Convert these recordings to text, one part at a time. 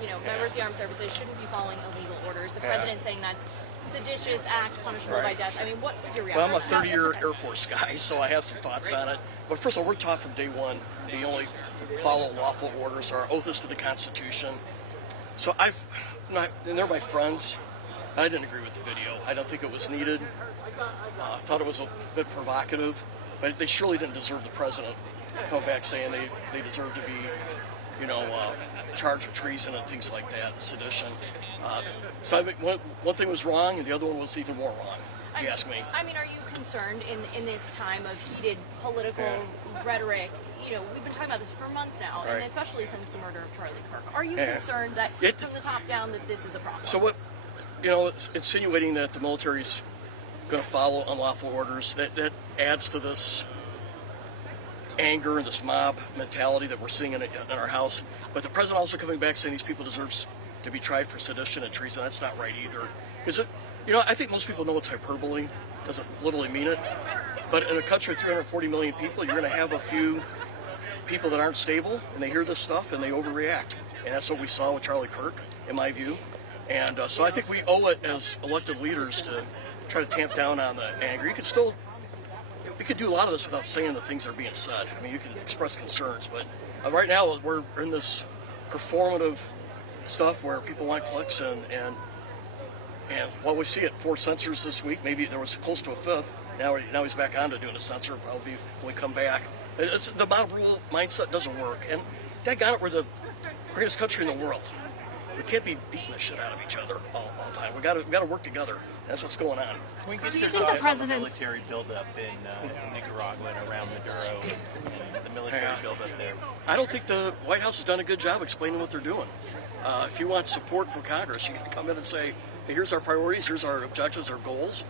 members of the armed services shouldn't be following illegal orders. The president saying that's seditious act punishable by death. I mean, what was your reaction? Well, I'm a 30-year Air Force guy, so I have some thoughts on it. But first of all, we're taught from day one, the only follow lawful orders are oath is to the Constitution. So and they're my friends, but I didn't agree with the video. I don't think it was needed. I thought it was a bit provocative, but they surely didn't deserve the president to come back saying they deserve to be, charged with treason and things like that, sedition. So I think one thing was wrong, and the other one was even more wrong, if you ask me. I mean, are you concerned in this time of heated political rhetoric? We've been talking about this for months now, and especially since the murder of Charlie Kirk. Are you concerned that from the top down that this is a problem? So what, insinuating that the military's going to follow unlawful orders, that adds to this anger and this mob mentality that we're seeing in our House. But the president also coming back saying these people deserve to be tried for sedition and treason. That's not right either. Because, I think most people know it's hyperbole. Doesn't literally mean it. But in a country of 340 million people, you're going to have a few people that aren't stable, and they hear this stuff and they overreact. And that's what we saw with Charlie Kirk, in my view. And so I think we owe it as elected leaders to try to tamp down on the anger. We could do a lot of this without saying the things that are being said. I mean, you can express concerns, but right now we're in this performative stuff where people want clicks, and what we see at 4 censors this week, maybe there was close to a 5th. Now he's back on to doing a censor, probably when we come back. It's the mob rule mindset doesn't work, and daggone it, we're the greatest country in the world. We can't be beating the shit out of each other all the time. We got to work together. That's what's going on. Can we get your thoughts on the military buildup in Nicaragua and around Maduro and the military buildup there? I don't think the White House has done a good job explaining what they're doing. If you want support from Congress, you can come in and say, hey, here's our priorities, here's our objectives, our goals.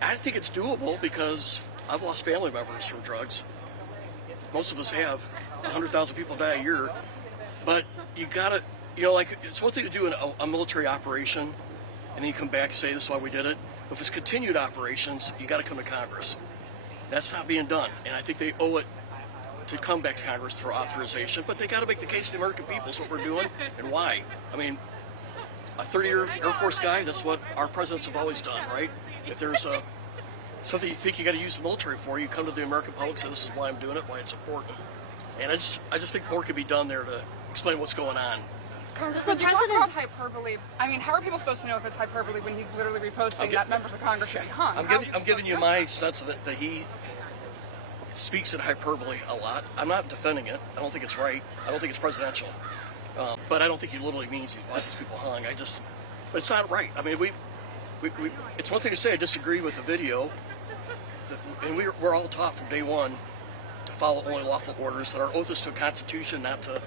I think it's doable because I've lost family members from drugs. Most of us have. 100,000 people die a year. But you gotta, it's one thing to do a military operation, and then you come back and say, this is why we did it. If it's continued operations, you gotta come to Congress. That's not being done. And I think they owe it to come back to Congress for authorization, but they gotta make the case to the American people. That's what we're doing, and why. I mean, a 30-year Air Force guy, that's what our presidents have always done, right? If there's something you think you got to use the military for, you come to the American public and say, this is why I'm doing it, why it's important. And I just think more could be done there to explain what's going on. Congressman, you talk about hyperbole. I mean, how are people supposed to know if it's hyperbole when he's literally reposting that members of Congress should be hung? I'm giving you my sense of it, that he speaks in hyperbole a lot. I'm not defending it. I don't think it's right. I don't think it's presidential. But I don't think he literally means he wants these people hung. But it's not right. I mean, it's one thing to say I disagree with the video, and we're all taught from day one to follow only lawful orders, that our oath is to a Constitution, not to,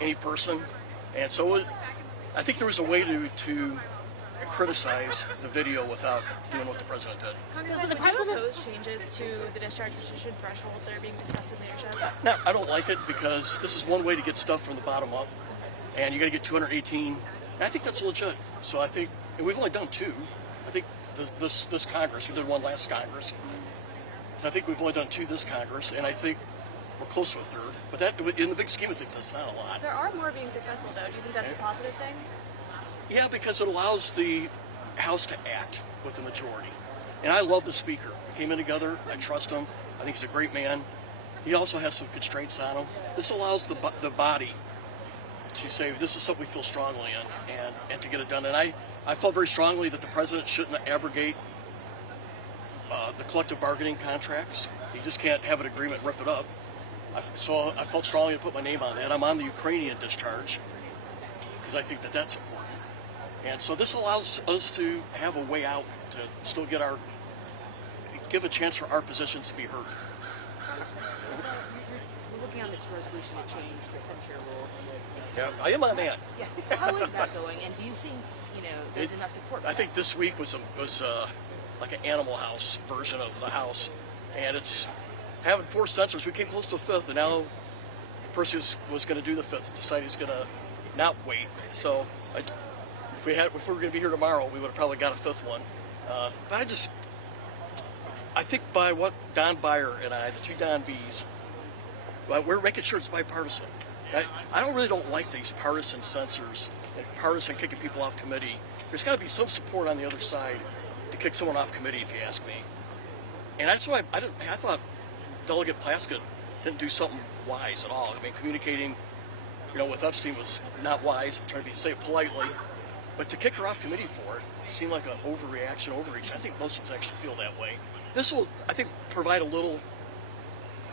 any person. And so I think there was a way to criticize the video without doing what the president did. Congressman, the president oppose changes to the discharge petition threshold that are being discussed in leadership? No, I don't like it because this is one way to get stuff from the bottom up, and you got to get 218. And I think that's legit. So I think, and we've only done 2. I think this Congress, we did one last Congress. So I think we've only done 2 this Congress, and I think we're close to a 3rd. But that, in the big scheme of things, that's not a lot. There are more being successful, though. Do you think that's a positive thing? Yeah, because it allows the House to act with the majority. And I love the Speaker. We came in together. I trust him. I think he's a great man. He also has some constraints on him. This allows the body to say, this is something we feel strongly in, and to get it done. And I felt very strongly that the president shouldn't abrogate the collective bargaining contracts. You just can't have an agreement and rip it up. So I felt strongly to put my name on that. I'm on the Ukrainian discharge because I think that that's important. And so this allows us to have a way out to still give a chance for our positions to be heard. We're looking on this resolution to change the censure rules. Yeah, I am on that. Yeah. How is that going? And do you think there's enough support for I think this week was like an Animal House version of the House, and it's having 4 censors. We came close to a 5th, and now the person who was going to do the 5th decided he's going to not wait. So if we were going to be here tomorrow, we would have probably got a 5th one. But I think by what Don Beyer and I, the 2 Don Bs, we're making sure it's bipartisan. I don't like these partisan censors and partisan kicking people off committee. There's got to be some support on the other side to kick someone off committee, if you ask me. And that's why I thought Delegate Plaskett didn't do something wise at all. I mean, communicating, with Epstein was not wise. I'm trying to say it politely, but to kick her off committee for it seemed like an overreach. I think most of us actually feel that way. This will, I think, provide a little.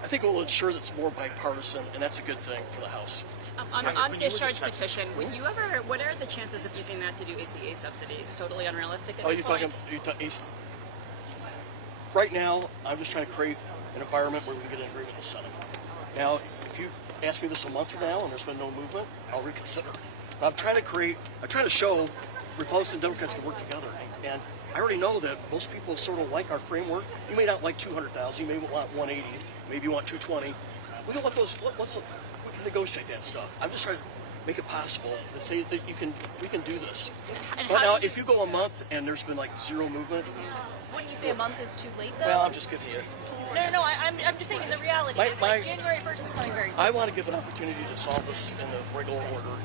I think it will ensure that it's more bipartisan, and that's a good thing for the House. On discharge petition, what are the chances of using that to do ACA subsidies? Totally unrealistic at this point? Right now, I'm just trying to create an environment where we can get an agreement in the Senate. Now, if you ask me this a month from now and there's been no movement, I'll reconsider. But I'm trying to show Republicans and Democrats can work together. And I already know that most people sort of like our framework. You may not like 200,000, you may want 180, maybe you want 220. We can we can negotiate that stuff. I'm just trying to make it possible to say that we can do this. But now, if you go a month and there's been like zero movement, wouldn't you say a month is too late, though? well, I'm just giving you. No. I'm just saying the reality is like January 1st is coming very quickly. I want to give an opportunity to solve this in the regular order.